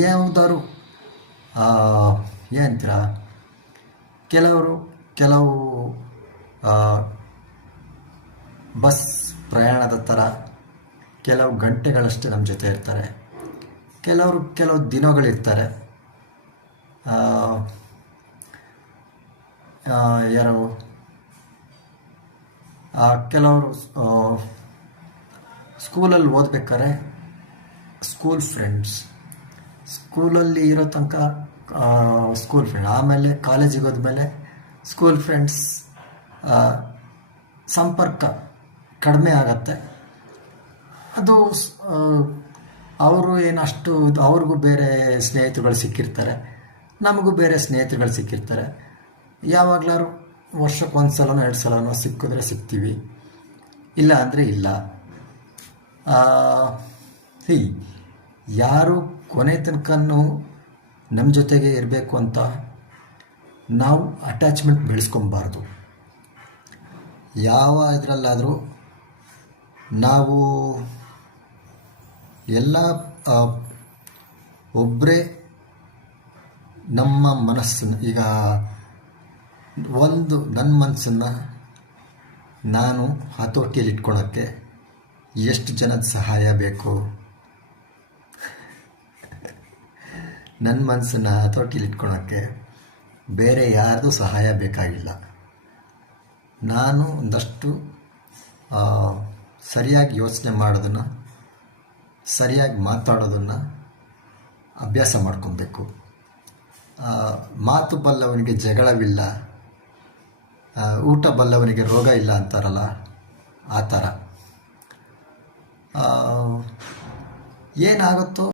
ಯಾವುದಾದ್ರು ಏನಂತೀರ, ಕೆಲವು ಆ, ಬಸ್ ಪ್ರಯಾಣದ ಥರ ಕೆಲವು ಗಂಟೆಗಳಷ್ಟೇ ನಮ್ಮ ಜೊತೆ ಇರ್ತಾರೆ. ಕೆಲವು ದಿನಗಳಿರ್ತಾರೆ. ಆ, ಯಾರು ಕೆಲವರು ಸ್ಕೂಲಲ್ಲಿ ಓದ್ಬೇಕಾದ್ರೆ ಸ್ಕೂಲ್ ಫ್ರೆಂಡ್ಸ್, ಸ್ಕೂಲಲ್ಲಿ ಇರೋ ತನಕ ಸ್ಕೂಲ್ ಫ್ರೆಂಡ್, ಆಮೇಲೆ ಕಾಲೇಜಿಗೆ ಹೋದ್ಮೇಲೆ ಸ್ಕೂಲ್ ಫ್ರೆಂಡ್ಸ್ ಸಂಪರ್ಕ ಕಡಿಮೆ ಆಗತ್ತೆ. ಅದು ಅವರು ಏನಷ್ಟು, ಅವ್ರಿಗೂ ಬೇರೆ ಸ್ನೇಹಿತರುಗಳು ಸಿಕ್ಕಿರ್ತಾರೆ, ನಮಗೂ ಬೇರೆ ಸ್ನೇಹಿತರುಗಳು ಸಿಕ್ಕಿರ್ತಾರೆ. ಯಾವಾಗಲಾರು ವರ್ಷಕ್ಕೆ 1 ಸಲನೋ 2 ಸಲನೋ ಸಿಕ್ಕಿದ್ರೆ ಸಿಗ್ತೀವಿ, ಇಲ್ಲ ಅಂದರೆ ಇಲ್ಲ. ಯಾರು ಕೊನೆ ತನಕನೂ ನಮ್ಮ ಜೊತೆಗೆ ಇರಬೇಕು ಅಂತ ನಾವು ಅಟ್ಯಾಚ್ಮೆಂಟ್ ಬೆಳೆಸ್ಕೊಬಾರ್ದು. ಯಾವ ಇದರಲ್ಲಾದರೂ ನಾವು ಎಲ್ಲ ಒಬ್ಬರೇ ನಮ್ಮ ಮನಸ್ಸನ್ನು, ಈಗ ನನ್ನ ಮನಸ್ಸನ್ನು ನಾನು ಹತೋಟಿಯಲ್ಲಿ ಇಟ್ಕೊಳ್ಳೋಕ್ಕೆ ಎಷ್ಟು ಜನದ ಸಹಾಯ ಬೇಕು? ನನ್ನ ಮನಸ್ಸನ್ನು ಹತೋಟಿಯಲ್ಲಿ ಇಟ್ಕೊಳ್ಳೋಕ್ಕೆ ಬೇರೆ ಯಾರ್ದು ಸಹಾಯ ಬೇಕಾಗಿಲ್ಲ. ನಾನು ಒಂದಷ್ಟು ಸರಿಯಾಗಿ ಯೋಚನೆ ಮಾಡೋದನ್ನು, ಸರಿಯಾಗಿ ಮಾತಾಡೋದನ್ನು ಅಭ್ಯಾಸ ಮಾಡ್ಕೊಬೇಕು. ಮಾತು ಬಲ್ಲವನಿಗೆ ಜಗಳವಿಲ್ಲ, ಊಟ ಬಲ್ಲವನಿಗೆ ರೋಗ ಇಲ್ಲ ಅಂತಾರಲ್ಲ, ಆ ಥರ ಏನಾಗುತ್ತೋ